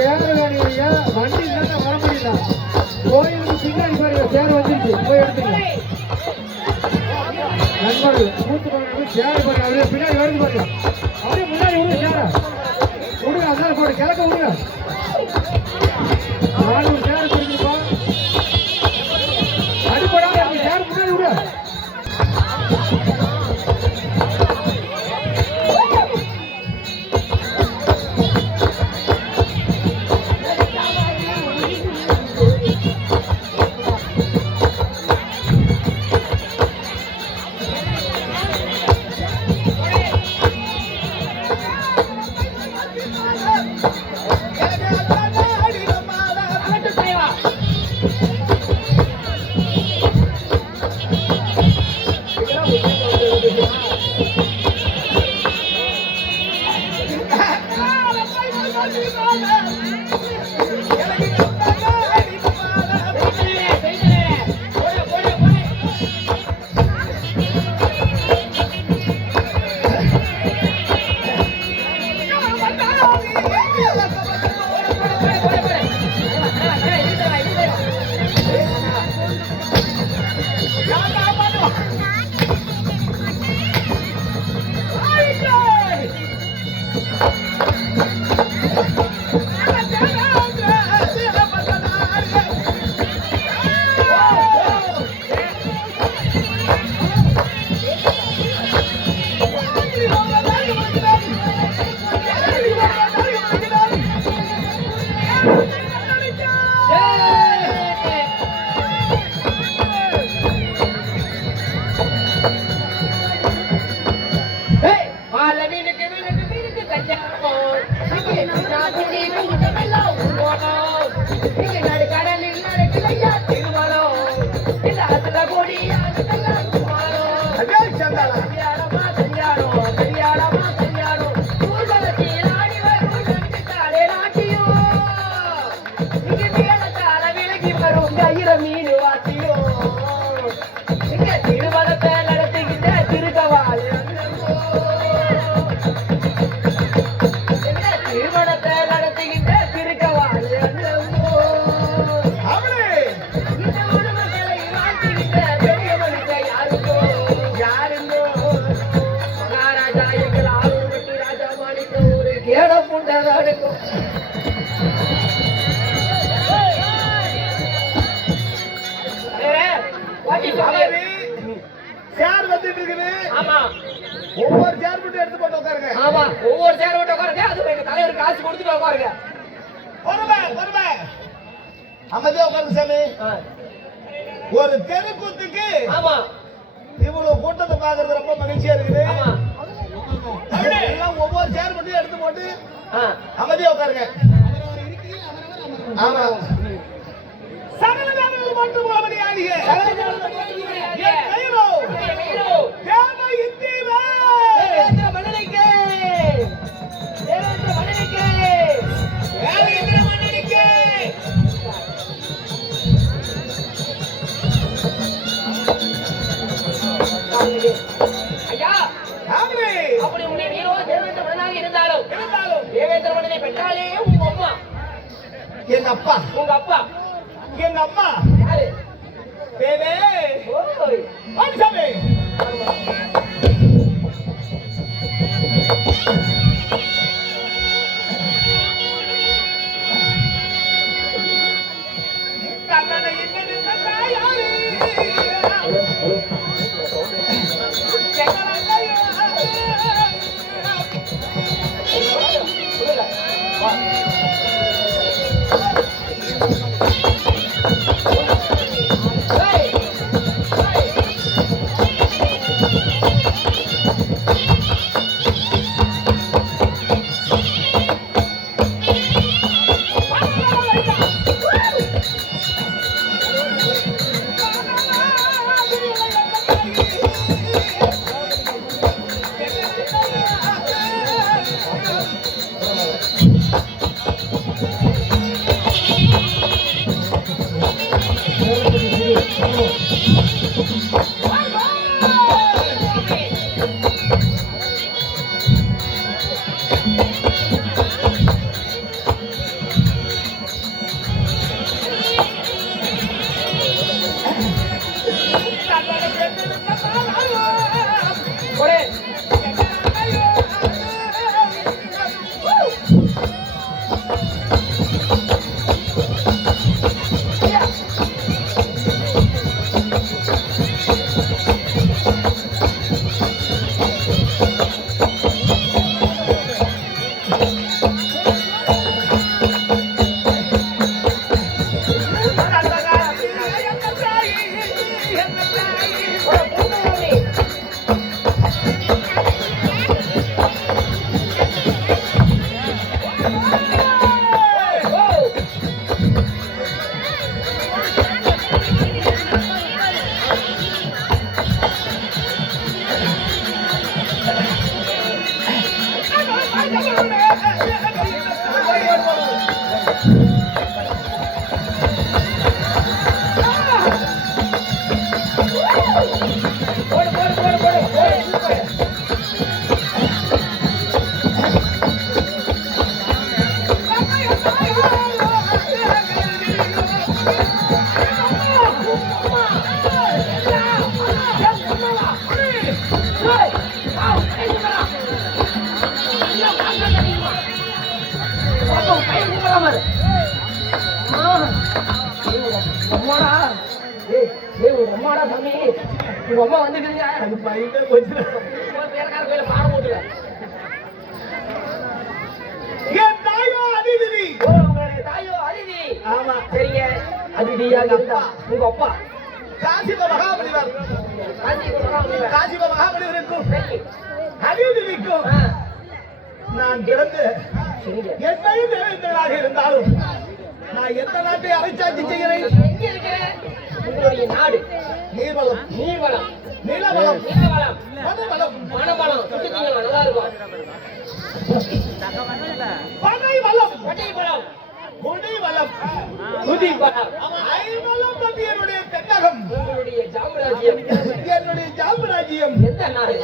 சேரவாணியா வண்டி இல்லைன்னா வர முடியல. கோயிலுக்கு பின்னாடி பாருங்க சேர் வந்துருச்சு, போய் எடுத்துக்கலாம். நண்பர்கள் கூத்து சேர் பாருங்க, அப்படியே பின்னாடி வருது பாருங்க. அப்படியே முன்னாடி விடுங்க சேர விடுங்க, அதனால போட்டு கிழக்க விடுங்க. நாலு சேர் கொடுத்துருப்பா, அடிப்படாம சேர் முன்னாடி விடு. ஒவ்வொரு சேர் மட்டும் எடுத்து போட்டு உட்காருங்க. ஆமா, ஒவ்வொரு சேர் மட்டும் உட்காருங்க. அது எங்க தலைவர் காசு கொடுத்துட்டு உட்காருங்க. பொறுமை அமைதியா உட்காருங்க சாமி. ஒரு தெருக்கூத்துக்கு ஆமா இவ்வளவு கூட்டத்தை பாக்குறது ரொம்ப மகிழ்ச்சியா இருக்குது. எல்லாம் ஒவ்வொரு சேர் மட்டும் எடுத்து போட்டு அமைதியா உட்காருங்க. ஆமா, சகல தேவர்கள் மட்டும் அமைதியாகிய ஐயா, அப்படி உன்னை நீரோ தேவேந்திர மன்னனாக இருந்தாலும் தேவேந்திர மன்னனை பெற்றாலே உங்க அம்மா. எங்க அப்பா? உங்க அப்பா. எங்க அம்மா யாரு? தேவே. ஓய் வாசாமி. கண்ணனை இன்னது யாரு? Hey! சாமி உங்க அம்மா வந்துக்கிறீங்க அது பையனே போச்சு பேரக்கார கோயில பாட போட்டுல என் தாயோ அதிதி உங்களுடைய தாயோ அதிதி ஆமா சரிங்க அதிதியாக இருந்தா உங்க அப்பா காசிப மகாபலிவர் காசிப மகாபலிவருக்கும் அதிதிக்கும் நான் பிறந்து என்னையும் நிறைந்தவராக இருந்தாலும் நான் எந்த நாட்டை அரைச்சாட்சி செய்கிறேன் எங்க இருக்கிறேன் உங்களுடைய நாடு நீர்வளம் நீர்வளம் நிலவளம் நீர்வளம் மனவளம் மனவளம் சுத்திங்க நல்லா இருக்கும் பனை வளம் பட்டை பழம் முடி வளம் முதி பழம் ஐவளம் பற்றி என்னுடைய தென்னகம் உங்களுடைய சாம்ராஜ்யம் என்னுடைய சாம்ராஜ்யம் எந்த நாடு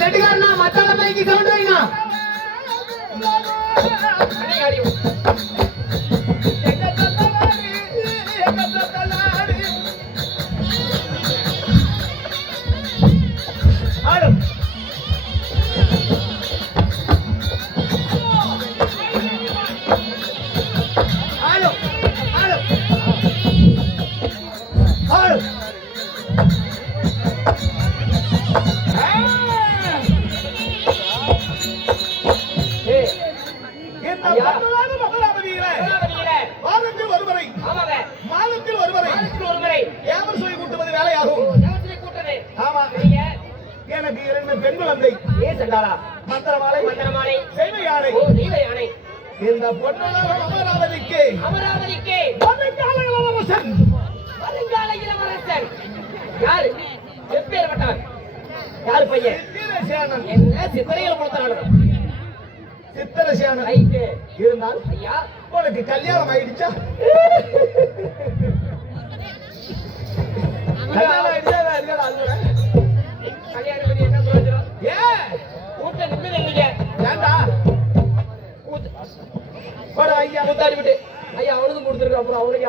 செட்டுக்காரனா மத்தால மைக்கு சவுண்ட் வைங்க எனக்கு 2 பெண் குழந்தை மந்திரமாலை தெய்வயானை இந்த பொன்னழகு அமராவதிக்கு வருங்கால இளவரசன் யாரு எப்பேற்பட்டவன் யாரு பையன் என்ன சித்திரையில கொடுத்தாலும் சித்திரசேனன் இருந்தால் ஐயா உனக்கு கல்யாணம் ஆயிடுச்சா கல்யாணம் ஆயிடுச்சா கல்யாணம் பண்ணி என்ன பிரயோஜனம் ஏன் கூட்ட நிம்மதி இல்லைங்க ஏண்டா வர ஐயா கூத்தாடி விட்டு ஐயா அவனுக்கு கொடுத்துருக்க அப்புறம் அவனுக்கு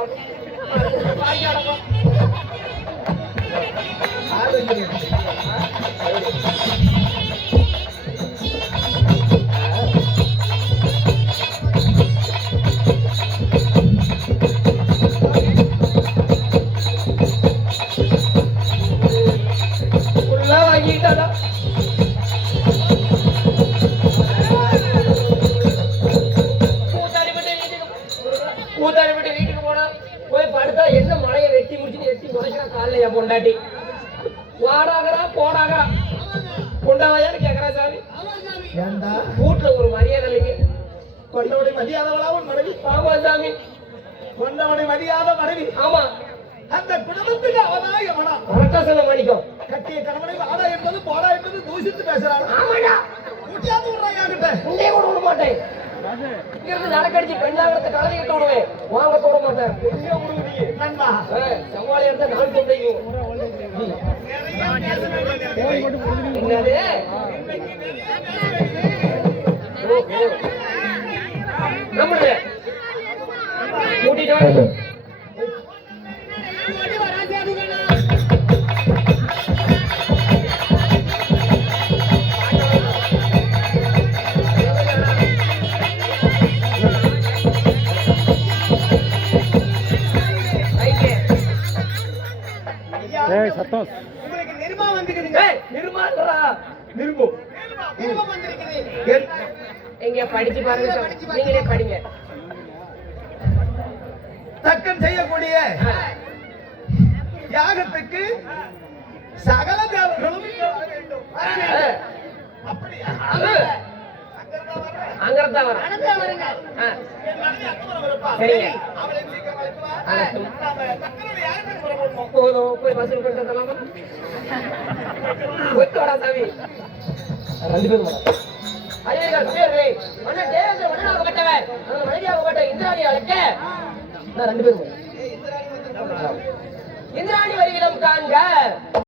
வாங்கிட்டாடா கூத்தாடி விட்டு வீட்டுக்கு போனா போய் படுத்தா என்ன மழையை வெட்டி முடிச்சுட்டு எட்டி முறைக்கிறான் காலைல என் பொண்டாட்டி வாடாகிறா போடாகிறா கொண்டாவையான்னு கேட்கறா சாமி ஏண்டா வீட்டுல ஒரு மரியாதை இல்லைங்க கொண்டவனை மதியாதவளா உன் மனைவி ஆமா சாமி கொண்டவனை மதியாத மனைவி ஆமா அந்த குடும்பத்துக்கு அவனா எவனா கரெக்டா சொல்ல மாணிக்கம் கட்டிய கணவனை வாடா என்பது போடா என்பது தூசித்து பேசுறான் ஆமாடா கூட்டியாவது விடுறான் என்கிட்ட உண்டே கூட விட மாட்டேன் இங்க இருந்து நடக்கடிச்சு பெண்ணாகிறத கலந்துக்கிட்டு விடுவேன். வாங்க போட மாட்டேன். எங்க விடுவீங்க? நண்பா சவாலி எடுத்த நான் சொல்றீங்க. என்னது? நம்மளே கூட்டிட்டு வாங்க. சத்தம் உங்களுக்கு நிர்மா வந்துக்குதுங்க. நிர்மான்றா நிருபம் நிர்மா வந்திருக்குது. எங்க படிச்சு பாருங்க. நீங்களே படிங்க. தக்கன் செய்யக்கூடிய யாகத்துக்கு சகல தேவர்களும் வர வேண்டும். அப்படியா? அங்கதான் வர அனந்தே வருங்க. ஆ. என் மனைவி அக்கறை வரப்பா. சரிங்க. அவளை சீக்கிரம் அழைத்து வா. அழைத்து வா. நாம தக்கனோட யாருக்கு புறப்படுவோம். போதும் போய் வசூல் பண்ணிட்டு வரலாமா? ஒத்து வரா சாமி. ரெண்டு பேரும் வரா. ஐயா பேரு மன்னர் தேவேந்திர மன்னனாகப்பட்டவர் அந்த மனைவியாகப்பட்ட இந்திராணி அழைக்க நான் ரெண்டு பேரும் இந்திராணி வருகிறோம் காண்க.